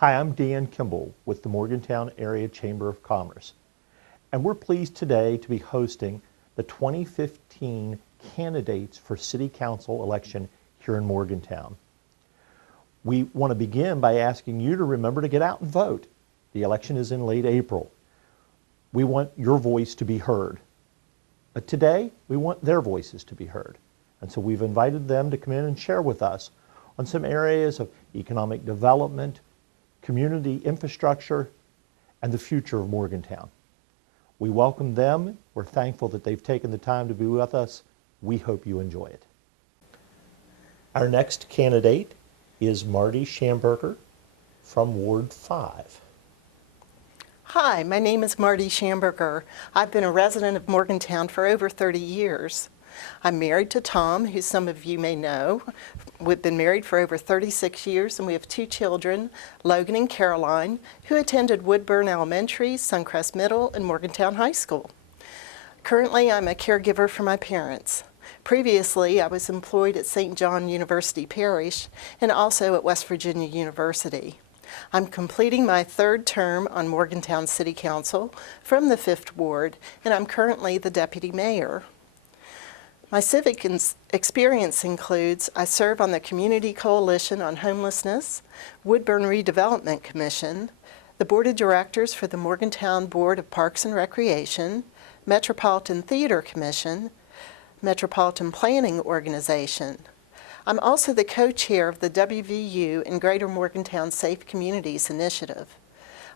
Hi, I'm Dan Kimball with the Morgantown Area Chamber of Commerce, and we're pleased today to be hosting the 2015 candidates for City Council election here in Morgantown. We want to begin by asking you to remember to get out and vote. The election is in late April. We want your voice to be heard. But today, we want their voices to be heard. And so we've invited them to come in and share with us on some areas of economic development, community infrastructure, and the future of Morgantown. We welcome them. We're thankful that they've taken the time to be with us. We hope you enjoy it. Our next candidate is Marti Shamberger from Ward 5. Hi, my name is Marti Shamberger. I've been a resident of Morgantown for over 30 years. I'm married to Tom, who some of you may know. We've been married for over 36 years, and we have 2 children, Logan and Caroline, who attended Woodburn Elementary, Suncrest Middle, and Morgantown High School. Currently, I'm a caregiver for my parents. Previously, I was employed at St. John University Parish and also at West Virginia University. I'm completing my 3rd term on Morgantown City Council from the 5th Ward, and I'm currently the Deputy Mayor. My civic experience includes I serve on the Community Coalition on Homelessness, Woodburn Redevelopment Commission, the Board of Directors for the Morgantown Board of Parks and Recreation, Metropolitan Theater Commission, Metropolitan Planning Organization. I'm also the co-chair of the WVU and Greater Morgantown Safe Communities Initiative.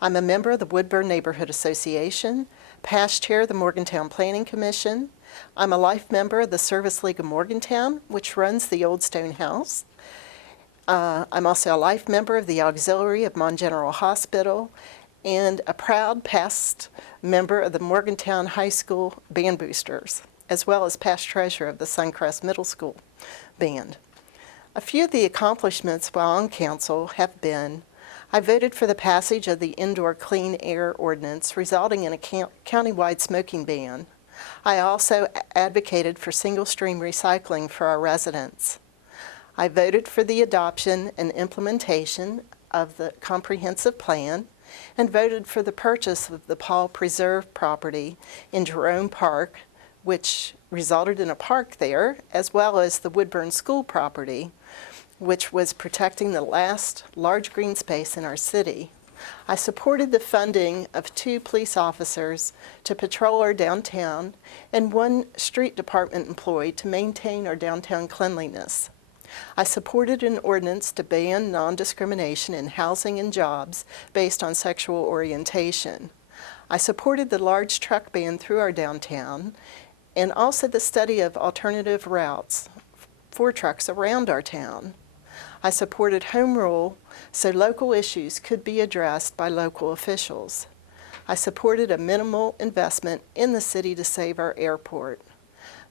I'm a member of the Woodburn Neighborhood Association, past chair of the Morgantown Planning Commission. I'm a life member of the Service League of Morgantown, which runs the Old Stone House. I'm also a life member of the Auxiliary of Mon General Hospital and a proud past member of the Morgantown High School Band Boosters, as well as past treasurer of the Suncrest Middle School Band. A few of the accomplishments while on council have been I voted for the passage of the Indoor Clean Air Ordinance, resulting in a countywide smoking ban. I also advocated for single-stream recycling for our residents. I voted for the adoption and implementation of the comprehensive plan and voted for the purchase of the Paul Preserve property in Jerome Park, which resulted in a park there, as well as the Woodburn School property, which was protecting the last large green space in our city. I supported the funding of 2 police officers to patrol our downtown and 1 street department employee to maintain our downtown cleanliness. I supported an ordinance to ban non-discrimination in housing and jobs based on sexual orientation. I supported the large truck ban through our downtown and also the study of alternative routes for trucks around our town. I supported home rule so local issues could be addressed by local officials. I supported a minimal investment in the city to save our airport.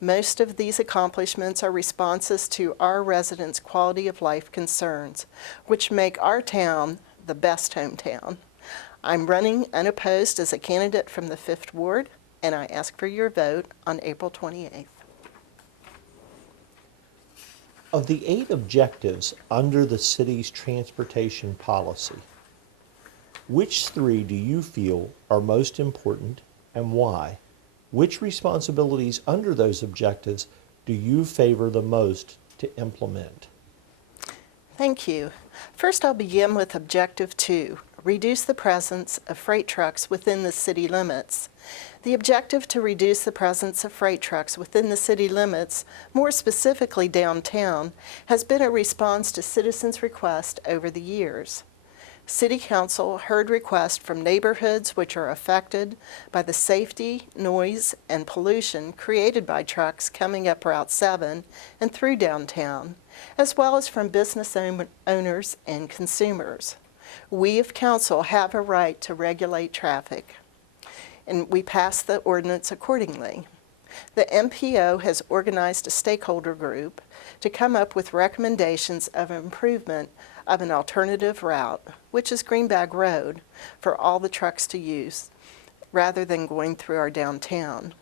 Most of these accomplishments are responses to our residents' quality of life concerns, which make our town the best hometown. I'm running unopposed as a candidate from the 5th Ward, and I ask for your vote on April 28th. Of the 8 objectives under the city's transportation policy, which 3 do you feel are most important and why? Which responsibilities under those objectives do you favor the most to implement? Thank you. First, I'll begin with Objective 2, reduce the presence of freight trucks within the city limits. The objective to reduce the presence of freight trucks within the city limits, more specifically downtown, has been a response to citizens' requests over the years. City Council heard requests from neighborhoods which are affected by the safety, noise, and pollution created by trucks coming up Route 7 and through downtown, as well as from business owners and consumers. We of Council have a right to regulate traffic, and we pass the ordinance accordingly. The MPO has organized a stakeholder group to come up with recommendations of improvement of an alternative route, which is Greenbag Road, for all the trucks to use, rather than going through our downtown.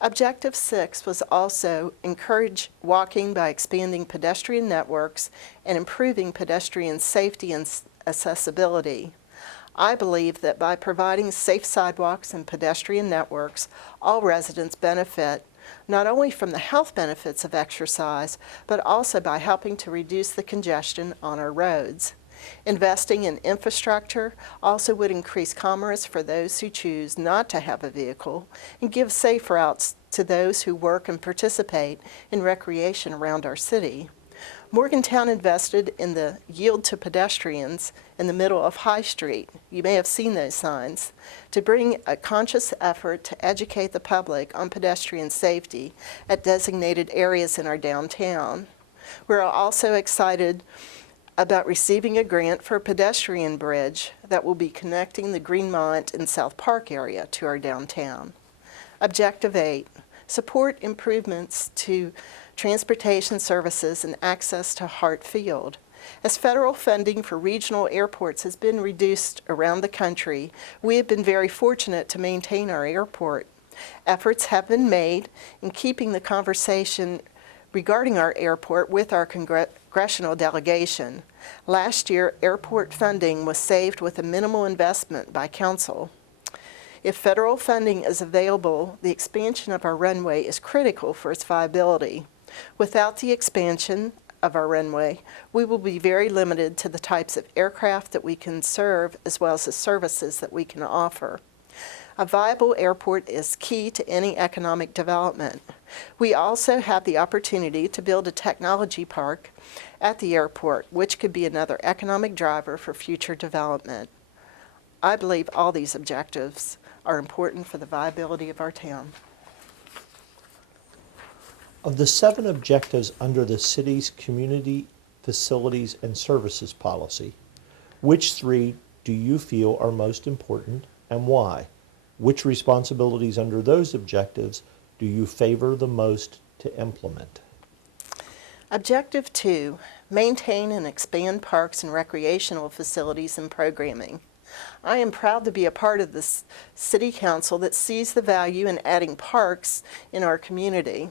Objective 6 was also encourage walking by expanding pedestrian networks and improving pedestrian safety and accessibility. I believe that by providing safe sidewalks and pedestrian networks, all residents benefit not only from the health benefits of exercise, but also by helping to reduce the congestion on our roads. Investing in infrastructure also would increase commerce for those who choose not to have a vehicle and give safe routes to those who work and participate in recreation around our city. Morgantown invested in the yield to pedestrians in the middle of High Street. You may have seen those signs, to bring a conscious effort to educate the public on pedestrian safety at designated areas in our downtown. We're also excited about receiving a grant for a pedestrian bridge that will be connecting the Greenmont and South Park area to our downtown. Objective 8, support improvements to transportation services and access to Hart Field. As federal funding for regional airports has been reduced around the country, we have been very fortunate to maintain our airport. Efforts have been made in keeping the conversation regarding our airport with our congressional delegation. Last year, airport funding was saved with a minimal investment by council. If federal funding is available, the expansion of our runway is critical for its viability. Without the expansion of our runway, we will be very limited to the types of aircraft that we can serve as well as the services that we can offer. A viable airport is key to any economic development. We also have the opportunity to build a technology park at the airport, which could be another economic driver for future development. I believe all these objectives are important for the viability of our town. Of the 7 objectives under the city's Community Facilities and Services Policy, which 3 do you feel are most important and why? Which responsibilities under those objectives do you favor the most to implement? Objective 2, maintain and expand parks and recreational facilities and programming. I am proud to be a part of this City Council that sees the value in adding parks in our community.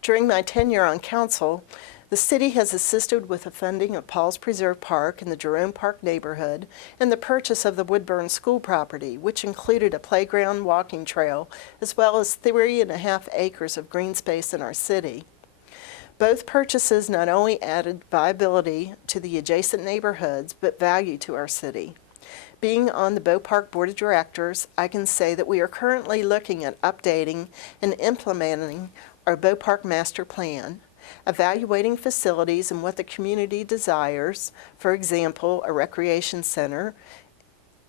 During my tenure on council, the city has assisted with the funding of Paul's Preserve Park in the Jerome Park neighborhood and the purchase of the Woodburn School property, which included a playground walking trail as well as 3.5 acres of green space in our city. Both purchases not only added viability to the adjacent neighborhoods, but value to our city. Being on the Bow Park Board of Directors, I can say that we are currently looking at updating and implementing our Bow Park Master Plan, evaluating facilities and what the community desires. For example, a recreation center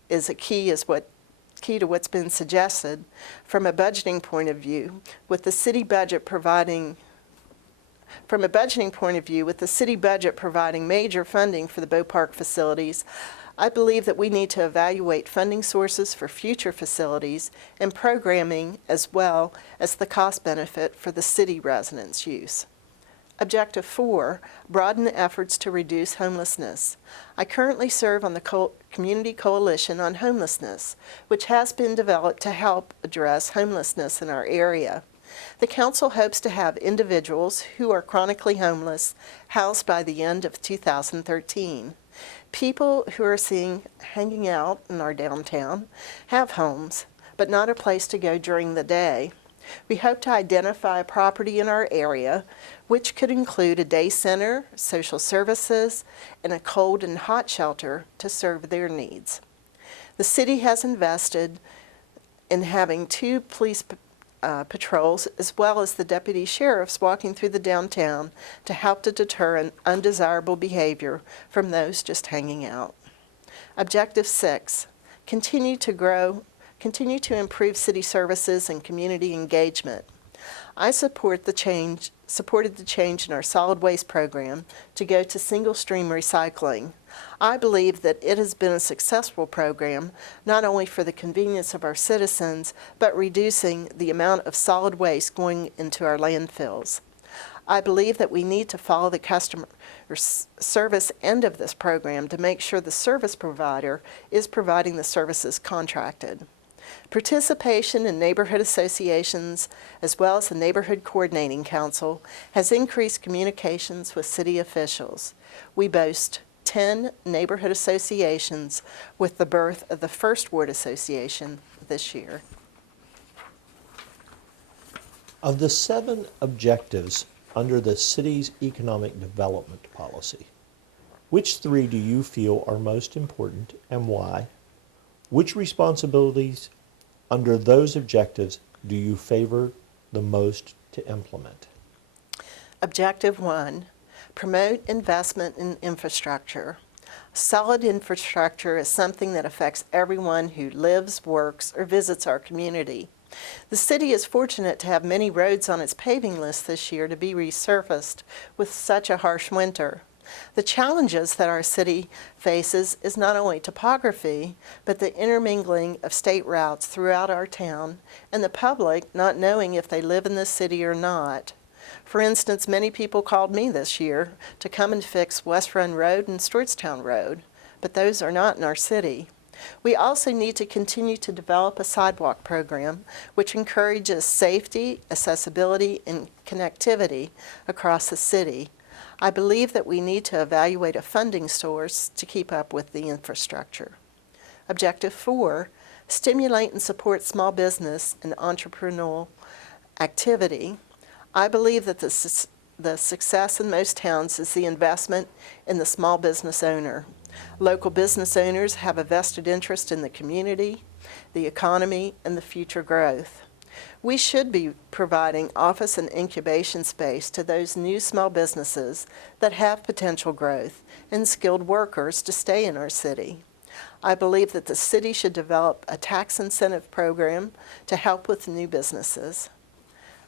is key to what's been suggested from a budgeting point of view, with the city budget providing major funding for the Bow Park facilities. I believe that we need to evaluate funding sources for future facilities and programming as well as the cost benefit for the city residents' use. Objective 4, broaden efforts to reduce homelessness. I currently serve on the Community Coalition on Homelessness, which has been developed to help address homelessness in our area. The council hopes to have individuals who are chronically homeless housed by the end of 2013. People who are seen hanging out in our downtown have homes, but not a place to go during the day. We hope to identify a property in our area, which could include a day center, social services, and a cold and hot shelter to serve their needs. The city has invested in having 2 police patrols as well as the deputy sheriffs walking through the downtown to help to deter an undesirable behavior from those just hanging out. Objective 6, continue to improve city services and community engagement. I supported the change in our solid waste program to go to single stream recycling. I believe that it has been a successful program, not only for the convenience of our citizens, but reducing the amount of solid waste going into our landfills. I believe that we need to follow the customer service end of this program to make sure the service provider is providing the services contracted. Participation in neighborhood associations, as well as the Neighborhood Coordinating Council, has increased communications with city officials. We boast 10 neighborhood associations, with the birth of the first ward association this year. Of the 7 objectives under the city's economic development policy, which 3 do you feel are most important and why? Which responsibilities under those objectives do you favor the most to implement? Objective 1, promote investment in infrastructure. Solid infrastructure is something that affects everyone who lives, works, or visits our community. The city is fortunate to have many roads on its paving list this year to be resurfaced with such a harsh winter. The challenges that our city faces is not only topography, but the intermingling of state routes throughout our town and the public not knowing if they live in the city or not. For instance, many people called me this year to come and fix West Run Road and Stewartstown Road, but those are not in our city. We also need to continue to develop a sidewalk program which encourages safety, accessibility, and connectivity across the city. I believe that we need to evaluate a funding source to keep up with the infrastructure. Objective 4, stimulate and support small business and entrepreneurial activity. I believe that the success in most towns is the investment in the small business owner. Local business owners have a vested interest in the community, the economy, and the future growth. We should be providing office and incubation space to those new small businesses that have potential growth and skilled workers to stay in our city. I believe that the city should develop a tax incentive program to help with new businesses.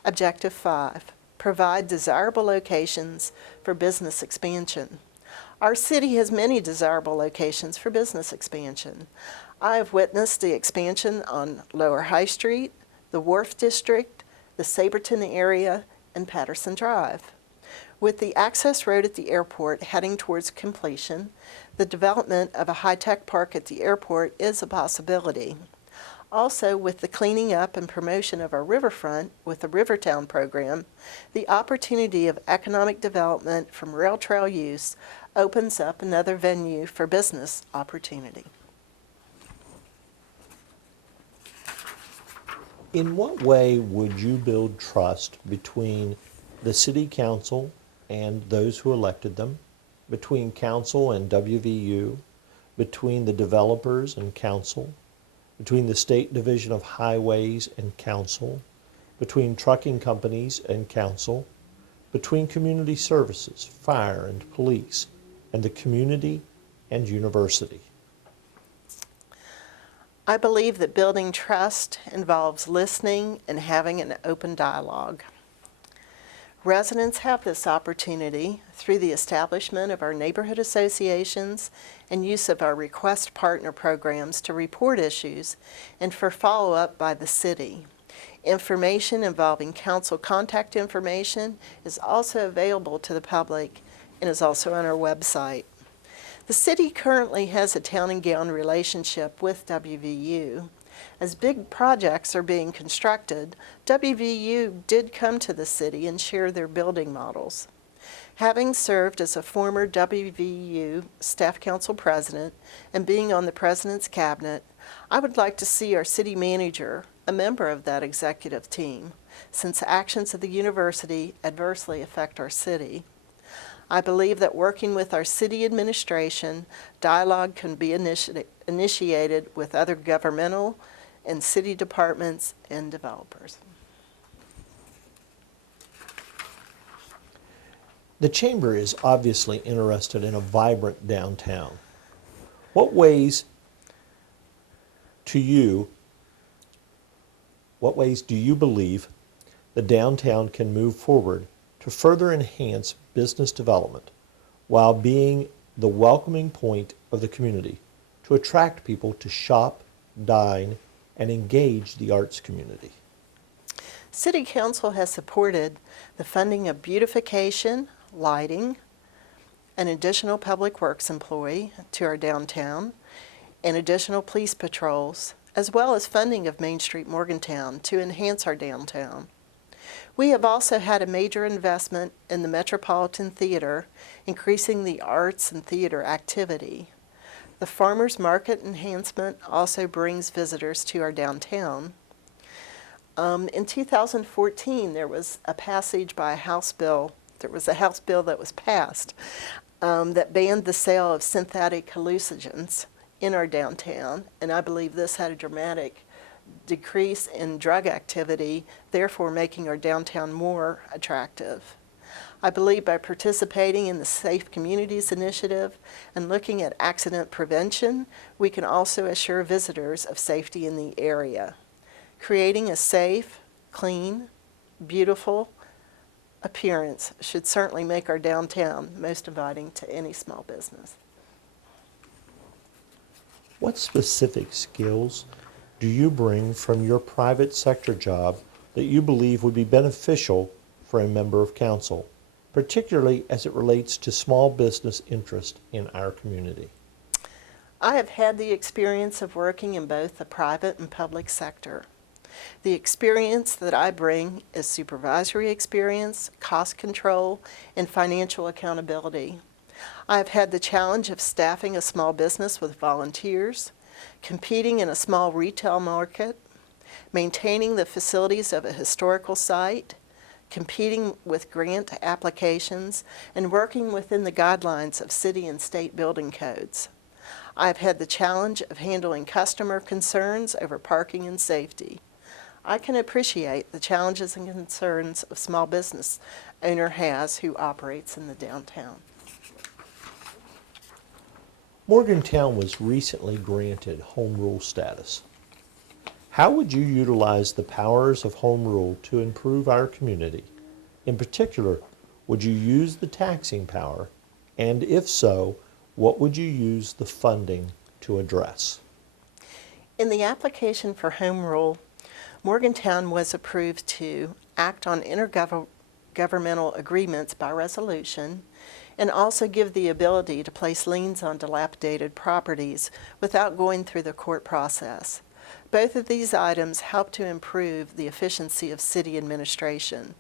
Objective 5, provide desirable locations for business expansion. Our city has many desirable locations for business expansion. I have witnessed the expansion on Lower High Street, the Wharf District, the Saberton area, and Patterson Drive. With the access road at the airport heading towards completion, the development of a high-tech park at the airport is a possibility. Also, with the cleaning up and promotion of our riverfront with the Rivertown program, the opportunity of economic development from rail trail use opens up another venue for business opportunity. In what way would you build trust between the city council and those who elected them, between council and WVU, between the developers and council, between the State Division of Highways and council, between trucking companies and council, between community services, fire and police, and the community and university? I believe that building trust involves listening and having an open dialogue. Residents have this opportunity through the establishment of our neighborhood associations and use of our request partner programs to report issues and for follow-up by the city. Information involving council contact information is also available to the public and is also on our website. The city currently has a town and gown relationship with WVU. As big projects are being constructed, WVU did come to the city and share their building models. Having served as a former WVU Staff Council President and being on the President's Cabinet, I would like to see our city manager a member of that executive team, since actions of the university adversely affect our city. I believe that working with our city administration, dialogue can be initiated with other governmental and city departments and developers. The Chamber is obviously interested in a vibrant downtown. What ways do you believe the downtown can move forward to further enhance business development while being the welcoming point of the community to attract people to shop, dine, and engage the arts community? City Council has supported the funding of beautification, lighting, an additional public works employee to our downtown, and additional police patrols, as well as funding of Main Street Morgantown to enhance our downtown. We have also had a major investment in the Metropolitan Theater, increasing the arts and theater activity. The farmers market enhancement also brings visitors to our downtown. In 2014, there was a passage by a House bill. There was a House bill that was passed that banned the sale of synthetic hallucinogens in our downtown, and I believe this had a dramatic decrease in drug activity, therefore making our downtown more attractive. I believe by participating in the Safe Communities Initiative and looking at accident prevention, we can also assure visitors of safety in the area. Creating a safe, clean, beautiful appearance should certainly make our downtown most inviting to any small business. What specific skills do you bring from your private sector job that you believe would be beneficial for a member of council, particularly as it relates to small business interest in our community? I have had the experience of working in both the private and public sector. The experience that I bring is supervisory experience, cost control, and financial accountability. I have had the challenge of staffing a small business with volunteers, competing in a small retail market, maintaining the facilities of a historical site, competing with grant applications, and working within the guidelines of city and state building codes. I have had the challenge of handling customer concerns over parking and safety. I can appreciate the challenges and concerns a small business owner has who operates in the downtown. Morgantown was recently granted home rule status. How would you utilize the powers of home rule to improve our community? In particular, would you use the taxing power? And if so, what would you use the funding to address? In the application for home rule, Morgantown was approved to act on intergovernmental agreements by resolution and also give the ability to place liens on dilapidated properties without going through the court process. Both of these items help to improve the efficiency of city administration.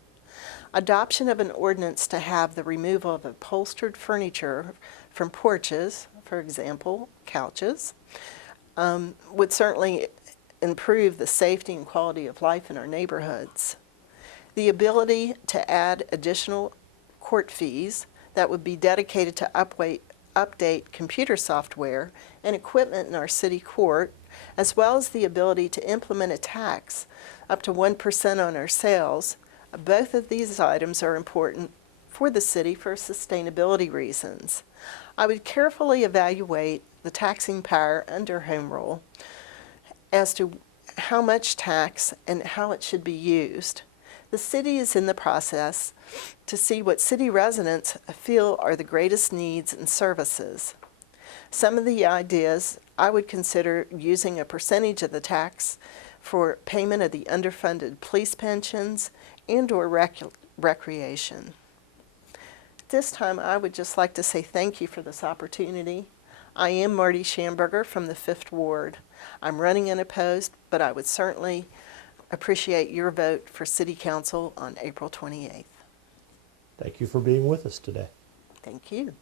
Adoption of an ordinance to have the removal of upholstered furniture from porches, for example, couches, would certainly improve the safety and quality of life in our neighborhoods. The ability to add additional court fees that would be dedicated to update computer software and equipment in our city court, as well as the ability to implement a tax up to 1% on our sales. Both of these items are important for the city for sustainability reasons. I would carefully evaluate the taxing power under home rule as to how much tax and how it should be used. The city is in the process to see what city residents feel are the greatest needs and services. Some of the ideas I would consider using a percentage of the tax for payment of the underfunded police pensions and/or recreation. At this time, I would just like to say thank you for this opportunity. I am Marti Shamberger from the 5th Ward. I'm running unopposed, but I would certainly appreciate your vote for City Council on April 28th. Thank you for being with us today. Thank you.